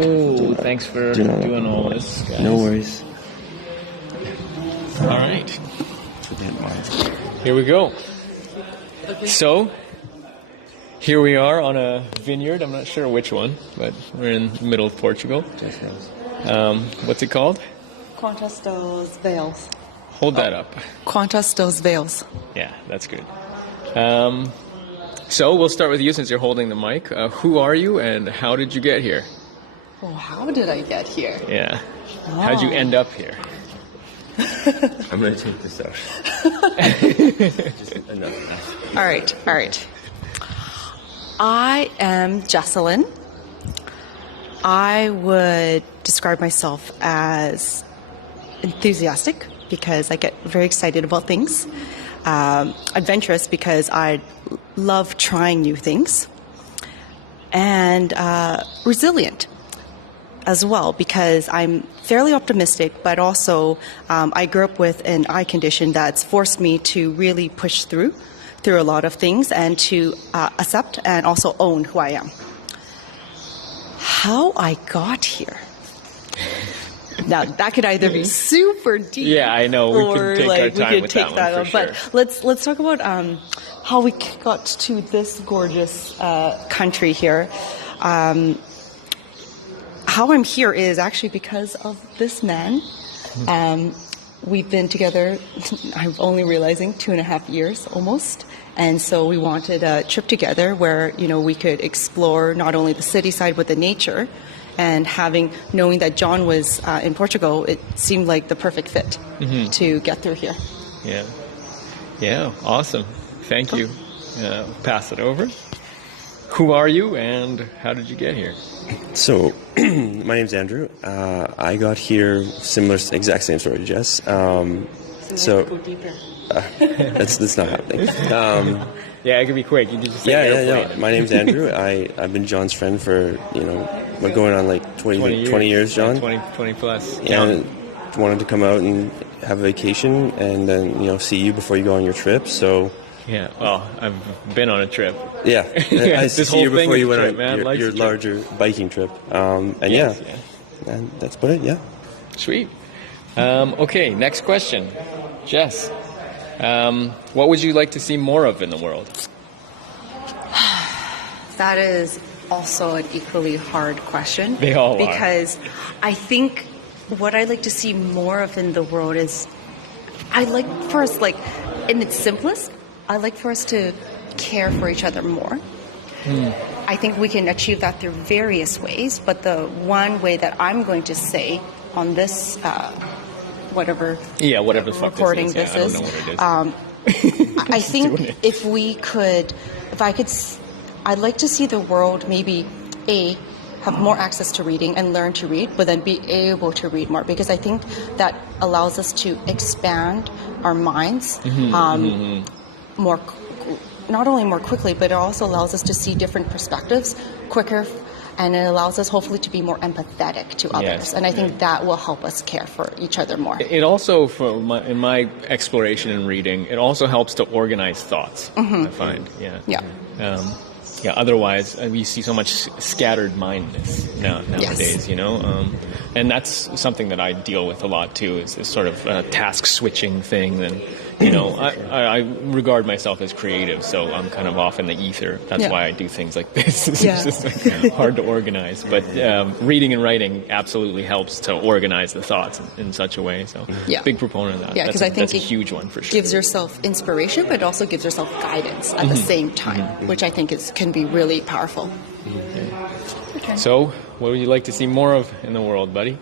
Oh, thanks for doing all this, guys. No worries. All right. Here we go. So, here we are on a vineyard. I'm not sure which one, but we're in the middle of Portugal. What's it called? Quantas dos Veils. Hold that up. Quantas dos Veils. Yeah, that's good. So we'll start with you since you're holding the mic. Who are you and how did you get here? Well, how did I get here? Yeah. How'd you end up here? I'm going to take this out. Just enough. All right. I am Jessalyn. I would describe myself as enthusiastic because I get very excited about things. Adventurous because I love trying new things. And resilient as well because I'm fairly optimistic, but also I grew up with an eye condition that's forced me to really push through a lot of things and to accept and also own who I am. How I got here. Now, that could either be super deep. Yeah, I know. We or could take like, our time we could with take that one, for But sure. let's talk about how we got to this gorgeous country here. How I'm here is actually because of this man. We've been together, I'm only realizing, 2.5 years almost. And so we wanted a trip together where, we could explore not only the city side, but the nature. And knowing that John was in Portugal, it seemed like the perfect fit to get through here. Yeah, awesome. Thank you. Pass it over. Who are you and how did you get here? So, my name's Andrew. I got here exact same story to Jess. So go deeper. That's not happening. Yeah, it could be quick. You can just say Yeah. My name's Andrew. I've been John's friend for, we're going on like 20 years, John. 20 plus. Yeah. And wanted to come out and have a vacation and then, see you before you go on your trip. So. Yeah, well, I've been on a trip. Yeah. I This see whole you thing before is you a went trip, on man. Life's your a trip. larger biking trip. And Yes, and that's about it, yeah. Sweet. Okay, next question. Jess, what would you like to see more of in the world? That is also an equally hard question. They all are. Because I think what I'd like to see more of in the world is, in its simplest, I'd like for us to care for each other more. I think we can achieve that through various ways, but the one way that I'm going to say on this, whatever the fuck recording this is. this I don't know what it is. I think I'd like to see the world maybe have more access to reading and learn to read, but then be able to read more, because I think that allows us to expand our minds not only more quickly, but it also allows us to see different perspectives quicker, and it allows us hopefully to be more empathetic to others. Yes, and I think that will help us care for each other more. It also, in my exploration and reading, it also helps to organize thoughts, I find. Yeah. Otherwise, we see so much scattered mindedness nowadays, and that's something that I deal with a lot too. Is this sort of task switching thing. And I regard myself as creative, so I'm kind of off in the ether. That's why I do things like this. It's just hard to organize. But reading and writing absolutely helps to organize the thoughts in such a way. So big proponent of that. Yeah, because I think that's a huge one for sure. Gives yourself inspiration, but it also gives yourself guidance at the same time, which I think can be really powerful. Okay. So, what would you like to see more of in the world, buddy?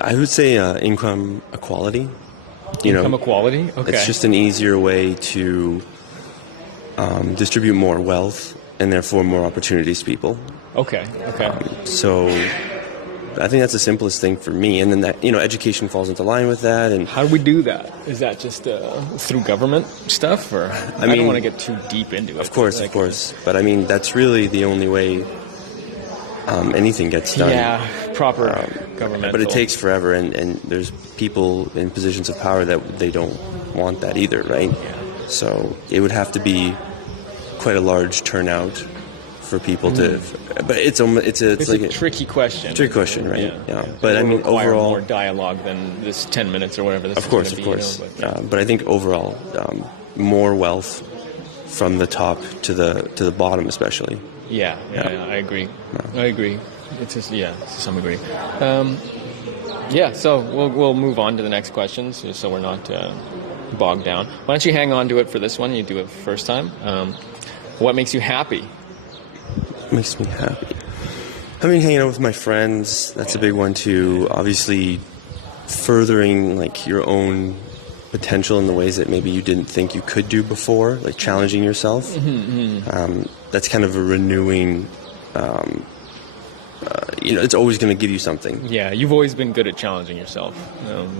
I would say income equality. Income equality? Okay. It's just an easier way to distribute more wealth and therefore more opportunities to people. Okay. So I think that's the simplest thing for me. And then that, education falls into line with that. And how do we do that? Is that just through government stuff? Or I don't want to get too deep into it. Of course. But that's really the only way anything gets done. Yeah, proper governmental. But it takes forever, and there's people in positions of power that they don't want that either, right? Yeah. So it would have to be quite a large turnout for people to. But it's like a tricky question. Tricky question, right? Yeah. But I mean, overall, more dialogue than this 10 minutes or whatever. This of course. But I think overall, more wealth from the top to the bottom, especially. Yeah, I agree. I agree. It's just to some degree. So we'll move on to the next questions, just so we're not bogged down. Why don't you hang on to it for this one? You do it first time. What makes you happy? Makes me happy. I mean, hanging out with my friends. That's a big one too. Obviously, furthering like your own potential in the ways that maybe you didn't think you could do before, like challenging yourself. That's kind of a renewing. It's always going to give you something. Yeah, you've always been good at challenging yourself,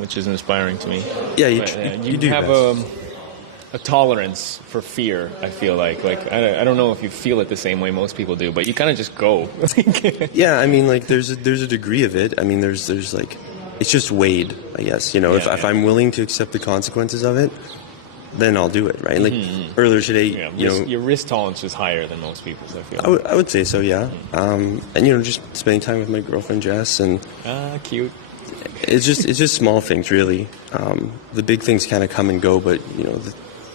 which is inspiring to me. Yeah, you do have a tolerance for fear. I feel like I don't know if you feel it the same way most people do, but you kind of just go. Yeah, I mean, like there's a degree of it. I mean, there's like it's just weighed, I guess. If I'm willing to accept the consequences of it, then I'll do it, right? Like earlier today, your risk tolerance is higher than most people's. I feel. I would say so, yeah. And just spending time with my girlfriend Jess, and cute. It's just small things, really. The big things kind of come and go, but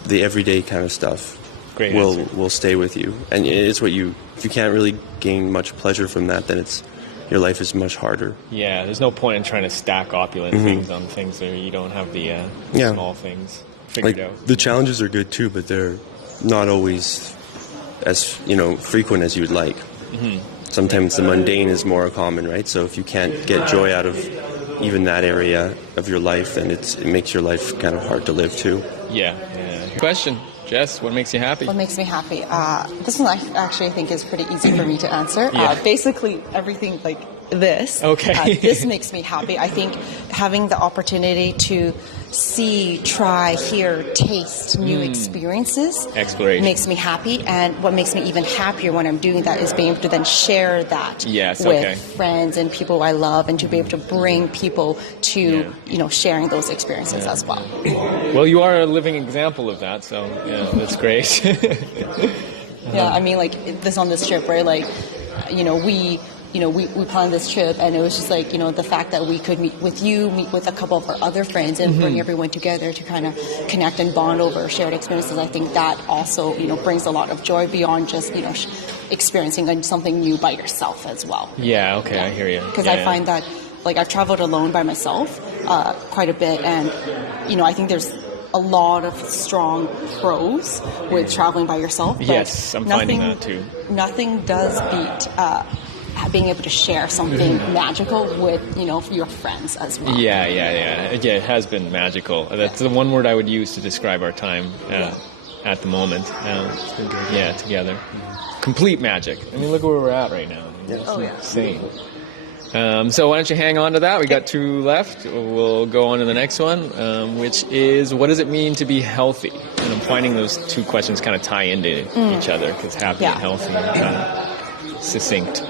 the everyday kind of stuff will stay with you, and it's what if you can't really gain much pleasure from that, then your life is much harder. Yeah, there's no point in trying to stack opulent things on things where you don't have the small things figured out. The challenges are good too, but they're not always as frequent as you would like. Sometimes the mundane is more common, right? So if you can't get joy out of even that area of your life, then it makes your life kind of hard to live too. Yeah. Question, Jess, what makes you happy? What makes me happy? This one I actually think is pretty easy for me to answer. Basically everything like this. Okay. This makes me happy. I think having the opportunity to see, try, hear, taste new experiences exploration makes me happy. And what makes me even happier when I'm doing that is being able to then share that with friends and people I love, and to be able to bring people to sharing those experiences as well. Well, you are a living example of that, so that's great. I mean, like this on this trip, right? Like, we planned this trip, and it was just like, the fact that we could meet with a couple of our other friends, and bring everyone together to kind of connect and bond over shared experiences. I think that also, brings a lot of joy beyond just, experiencing something new by yourself as well. Yeah, okay, I hear you. Because I find that, like, I've traveled alone by myself quite a bit, and, I think there's a lot of strong pros with traveling by yourself. Yes, I'm finding that too. Nothing does beat being able to share something magical with, your friends as well. Yeah, it has been magical. That's the one word I would use to describe our time at the moment. Together. Complete magic. I mean, look where we're at right now. It's insane. So why don't you hang on to that? We got 2 left. We'll go on to the next one, which is, what does it mean to be healthy? And I'm finding those 2 questions kind of tie into each other, because happy and healthy are kind of succinct.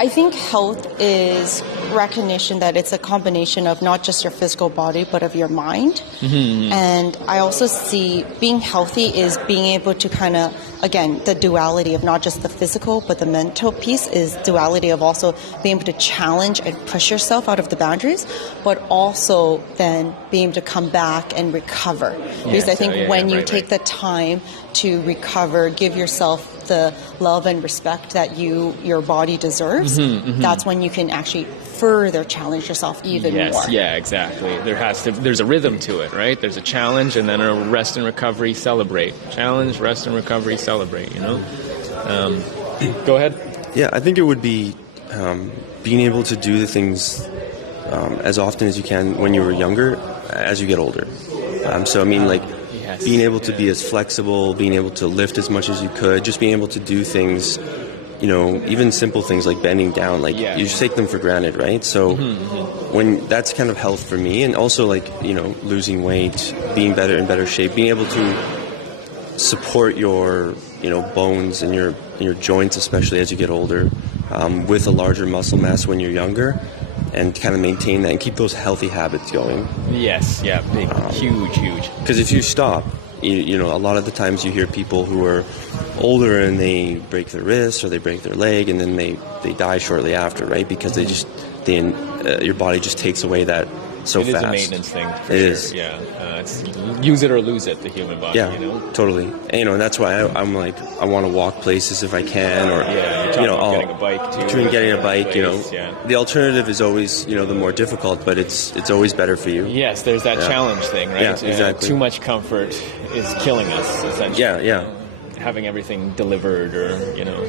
I think health is recognition that it's a combination of not just your physical body, but of your mind. And I also see being healthy is being able to kind of, again, the duality of not just the physical, but the mental piece is duality of also being able to challenge and push yourself out of the boundaries, but also then being able to come back and recover. Because I think when you take the time to recover, give yourself the love and respect that your body deserves, that's when you can actually further challenge yourself even more. Yeah, exactly. There's a rhythm to it, right? There's a challenge, and then a rest and recovery, celebrate. Challenge, rest and recovery, celebrate, Go ahead. Yeah, I think it would be being able to do the things as often as you can when you were younger, as you get older. So I mean, like, being able to be as flexible, being able to lift as much as you could, just being able to do things, even simple things like bending down, like you just take them for granted, right? So when that's kind of health for me, and also like, losing weight, being in better shape, being able to support your, bones and your joints, especially as you get older, with a larger muscle mass when you're younger, and kind of maintain that and keep those healthy habits going. Yes, big, huge. Because if you stop, a lot of the times you hear people who are older and they break their wrist or they break their leg, and then they die shortly after, right? Because they just your body just takes away that so fast. It is a maintenance thing. For it sure. is. Yeah. It's use it or lose it, the human body. Yeah, you know? totally. And, and that's why I'm like, I want to walk places if I can, or getting a bike too. Between getting a bike, Yeah. The alternative is always, the more difficult, but it's always better for you. Yes, there's that challenge thing, right? Yeah, exactly. Too much comfort is killing us, essentially. Yeah. Having everything delivered, or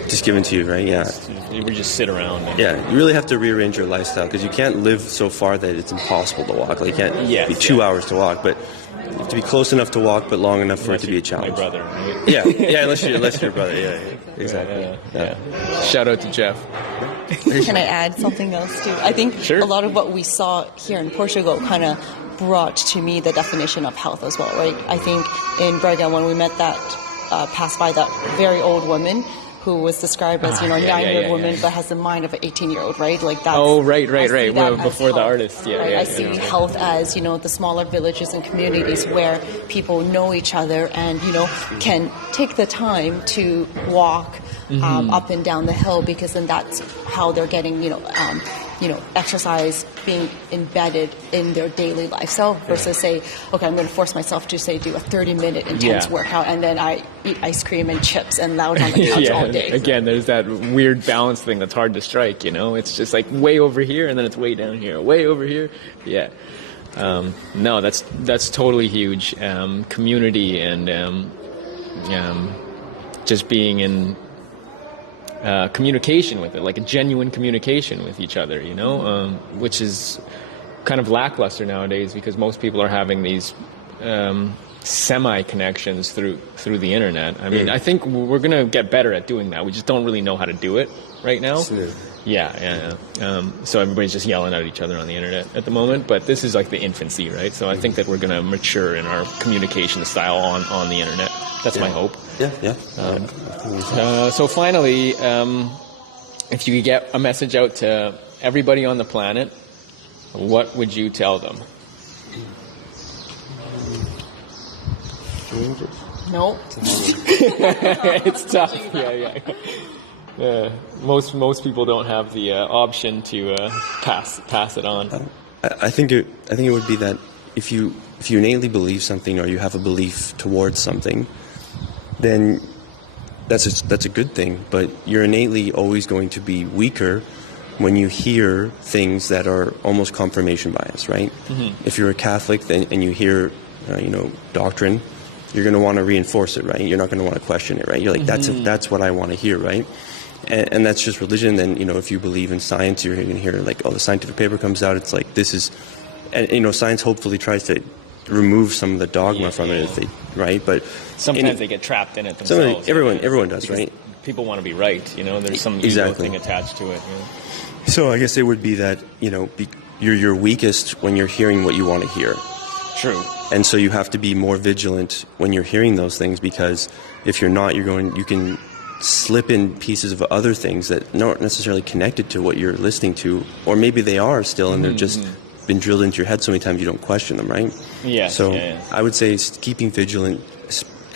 just given to you, right? Yeah. You would just sit around. You really have to rearrange your lifestyle, because you can't live so far that it's impossible to walk. Like, you can't be 2 hours to walk, but you have to be close enough to walk, but long enough for it to be a challenge. My brother, right? Yeah, unless you're your brother. Yeah, exactly. Yeah. Shout out to Jeff. Can I add something else too? I think a lot of what we saw here in Portugal kind of brought to me the definition of health as well, right? I think in Braga, when we met passed by that very old woman who was described as, a 9-year-old woman, but has the mind of an 18-year-old, right? Like that's. Oh, right. Well, before the artist, right? I see health as, the smaller villages and communities where people know each other and, can take the time to walk up and down the hill, because then that's how they're getting, exercise being embedded in their daily lifestyle versus say, okay, I'm going to force myself to say do a 30-minute intense workout, and then I eat ice cream and chips and lounge on the couch all day. Again, there's that weird balance thing that's hard to strike. It's just like way over here and then it's way down here, way over here. Yeah. No, that's totally huge. Community and just being in communication with it, like a genuine communication with each other, which is kind of lackluster nowadays, because most people are having these semi-connections through the internet. I mean, I think we're going to get better at doing that. We just don't really know how to do it right now. Yeah. So everybody's just yelling at each other on the internet at the moment, but this is like the infancy, right? So I think that we're going to mature in our communication style on the internet. That's my hope. Yeah. So finally, if you could get a message out to everybody on the planet, what would you tell them? No. It's tough. Yeah. Most people don't have the option to pass it on. I think it would be that if you innately believe something, or you have a belief towards something, then that's a good thing. But you're innately always going to be weaker when you hear things that are almost confirmation bias, right? Mm-hmm. If you're a Catholic and you hear doctrine, you're going to want to reinforce it, right? You're not going to want to question it, right? You're like, that's what I want to hear, right? And that's just religion. Then, if you believe in science, you're going to hear like, the scientific paper comes out. It's like, this is, and science hopefully tries to remove some of the dogma from it, right? But sometimes they get trapped in it themselves. Everyone does, right? People want to be right. There's some ego thing attached to it. So I guess it would be that you're your weakest when you're hearing what you want to hear. True. And so you have to be more vigilant when you're hearing those things, because if you're not, you can slip in pieces of other things that aren't necessarily connected to what you're listening to, or maybe they are still, and they're just been drilled into your head so many times you don't question them, right? Yes. So I would say keeping vigilant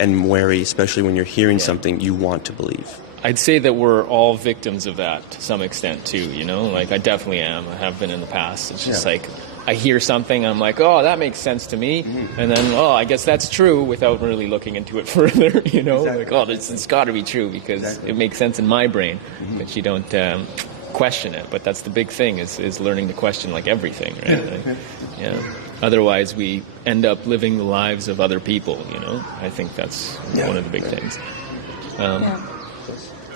and wary, especially when you're hearing something you want to believe. I'd say that we're all victims of that to some extent too, Like I definitely am. I have been in the past. It's just like I hear something, I'm like, oh, that makes sense to me. Mm-hmm. And then, I guess that's true, without really looking into it further, Exactly. Like, it's got to be true because it makes sense in my brain. Mm-hmm. But you don't question it. But that's the big thing is learning to question like everything, right? Otherwise, we end up living the lives of other people, I think that's one of the big things.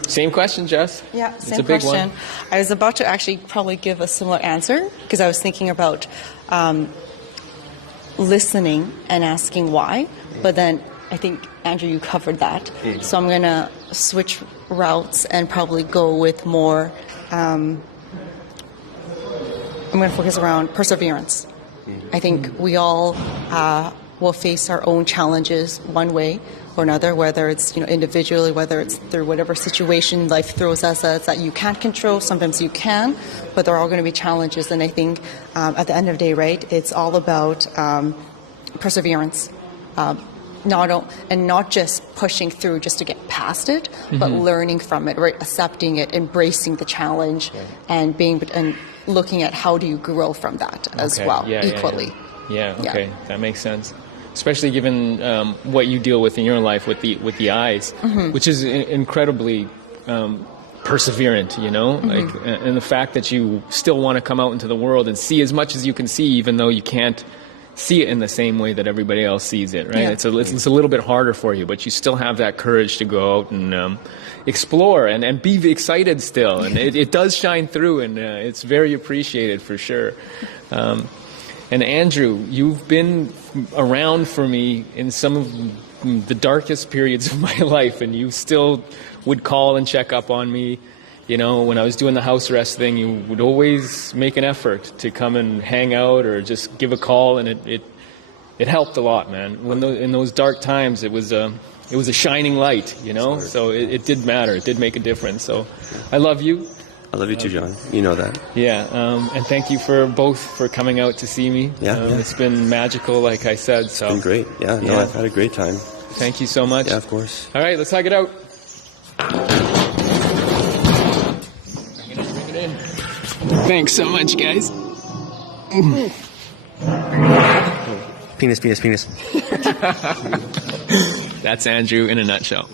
Same question, Jess? Yeah, it's same a big question. One. I was about to actually probably give a similar answer, because I was thinking about listening and asking why, but then I think, Andrew, you covered that. Mm-hmm. So I'm going to switch routes and probably go with more, I'm going to focus around perseverance. Mm-hmm. I think we all will face our own challenges one way or another, whether it's individually, whether it's through whatever situation life throws us that you can't control. Sometimes you can, but there are all going to be challenges. And I think at the end of the day, right, it's all about perseverance. not just pushing through just to get past it, but learning from it, right? Accepting it, embracing the challenge, and looking at how do you grow from that as well, equally. Yeah. Okay, that makes sense. Especially given what you deal with in your life with the eyes, which is incredibly perseverant, like, and the fact that you still want to come out into the world and see as much as you can see, even though you can't see it in the same way that everybody else sees it, right? It's a little bit harder for you, but you still have that courage to go out and explore and be excited still, and it does shine through, and it's very appreciated for sure. And Andrew, you've been around for me in some of the darkest periods of my life, and you still would call and check up on me. When I was doing the house arrest thing, you would always make an effort to come and hang out or just give a call, and it helped a lot, man. In those dark times, it was a shining light, So it did matter. It did make a difference. So I love you. I love you too, John. You know that. Yeah, and thank you for coming out to see me. It's been magical, like I said. So it's been great. I've had a great time. Thank you so much. Yeah, of course. All right, let's hug it out. Thanks so much, guys. Penis. That's Andrew in a nutshell.